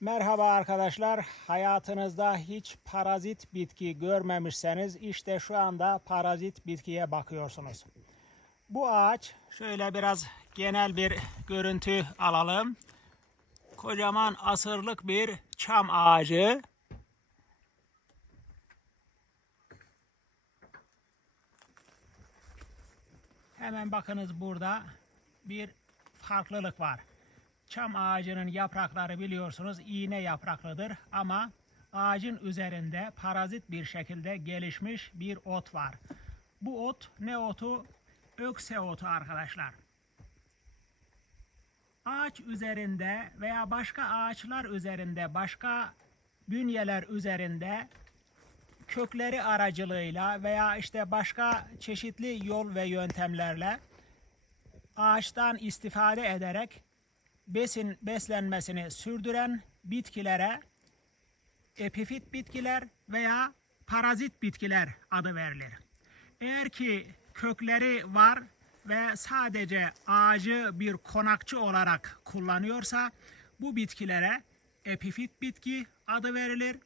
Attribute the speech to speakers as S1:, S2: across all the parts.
S1: Merhaba arkadaşlar. Hayatınızda hiç parazit bitki görmemişseniz işte şu anda parazit bitkiye bakıyorsunuz. Bu ağaç şöyle biraz genel bir görüntü alalım. Kocaman asırlık bir çam ağacı. Hemen bakınız burada bir farklılık var. Çam ağacının yaprakları biliyorsunuz iğne yapraklıdır ama ağacın üzerinde parazit bir şekilde gelişmiş bir ot var. Bu ot ne otu? Ökse otu arkadaşlar. Ağaç üzerinde veya başka ağaçlar üzerinde, başka bünyeler üzerinde kökleri aracılığıyla veya işte başka çeşitli yol ve yöntemlerle ağaçtan istifade ederek besin beslenmesini sürdüren bitkilere epifit bitkiler veya parazit bitkiler adı verilir. Eğer ki kökleri var ve sadece ağacı bir konakçı olarak kullanıyorsa bu bitkilere epifit bitki adı verilir.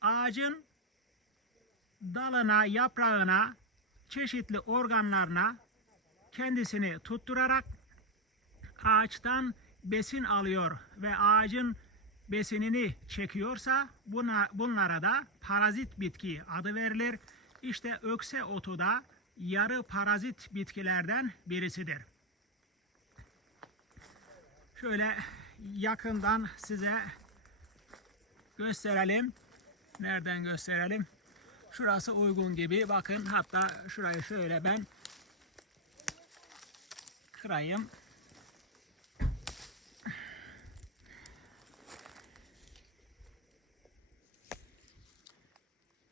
S1: Ağacın dalına, yaprağına, çeşitli organlarına kendisini tutturarak ağaçtan besin alıyor ve ağacın besinini çekiyorsa buna, bunlara da parazit bitki adı verilir. İşte ökse otu da yarı parazit bitkilerden birisidir. Şöyle yakından size gösterelim. Nereden gösterelim? Şurası uygun gibi. Bakın hatta şurayı şöyle ben kırayım.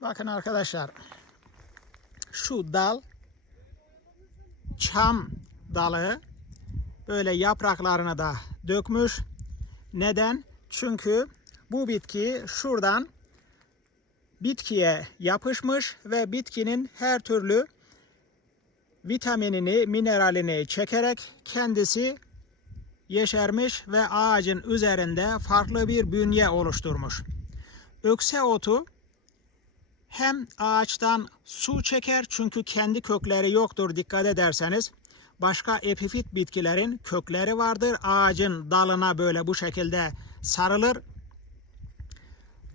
S1: Bakın arkadaşlar. Şu dal çam dalı böyle yapraklarını da dökmüş. Neden? Çünkü bu bitki şuradan bitkiye yapışmış ve bitkinin her türlü vitaminini, mineralini çekerek kendisi yeşermiş ve ağacın üzerinde farklı bir bünye oluşturmuş. Ökse otu hem ağaçtan su çeker çünkü kendi kökleri yoktur dikkat ederseniz. Başka epifit bitkilerin kökleri vardır. Ağacın dalına böyle bu şekilde sarılır.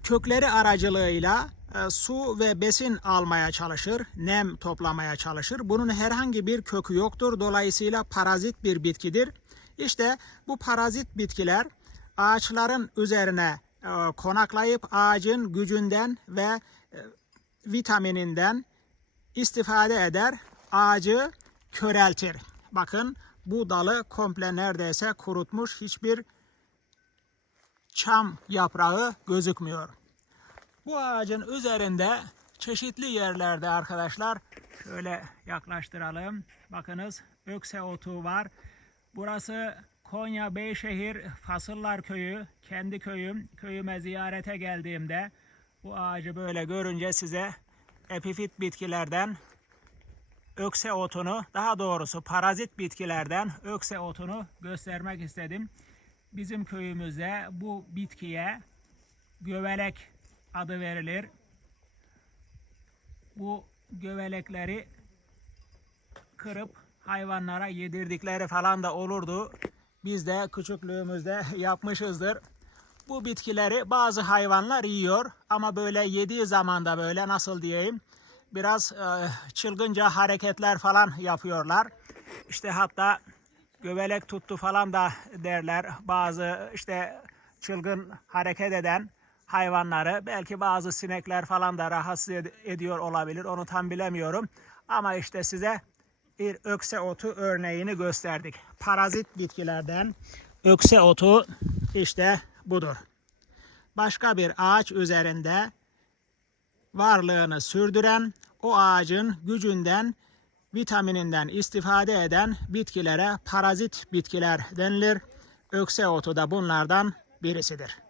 S1: Kökleri aracılığıyla e, su ve besin almaya çalışır, nem toplamaya çalışır. Bunun herhangi bir kökü yoktur. Dolayısıyla parazit bir bitkidir. İşte bu parazit bitkiler ağaçların üzerine e, konaklayıp ağacın gücünden ve e, vitamininden istifade eder. Ağacı köreltir. Bakın bu dalı komple neredeyse kurutmuş. Hiçbir çam yaprağı gözükmüyor. Bu ağacın üzerinde çeşitli yerlerde arkadaşlar şöyle yaklaştıralım. Bakınız ökse otu var. Burası Konya Beyşehir Fasıllar Köyü. Kendi köyüm. Köyüme ziyarete geldiğimde bu ağacı böyle görünce size epifit bitkilerden ökse otunu daha doğrusu parazit bitkilerden ökse otunu göstermek istedim. Bizim köyümüzde bu bitkiye gövelek adı verilir. Bu gövelekleri kırıp hayvanlara yedirdikleri falan da olurdu. Biz de küçüklüğümüzde yapmışızdır. Bu bitkileri bazı hayvanlar yiyor ama böyle yediği zaman da böyle nasıl diyeyim biraz e, çılgınca hareketler falan yapıyorlar. İşte hatta göbelek tuttu falan da derler. Bazı işte çılgın hareket eden hayvanları belki bazı sinekler falan da rahatsız ed- ediyor olabilir. Onu tam bilemiyorum. Ama işte size bir ökse otu örneğini gösterdik. Parazit bitkilerden ökse otu işte budur. Başka bir ağaç üzerinde varlığını sürdüren, o ağacın gücünden, vitamininden istifade eden bitkilere parazit bitkiler denilir. Ökse otu da bunlardan birisidir.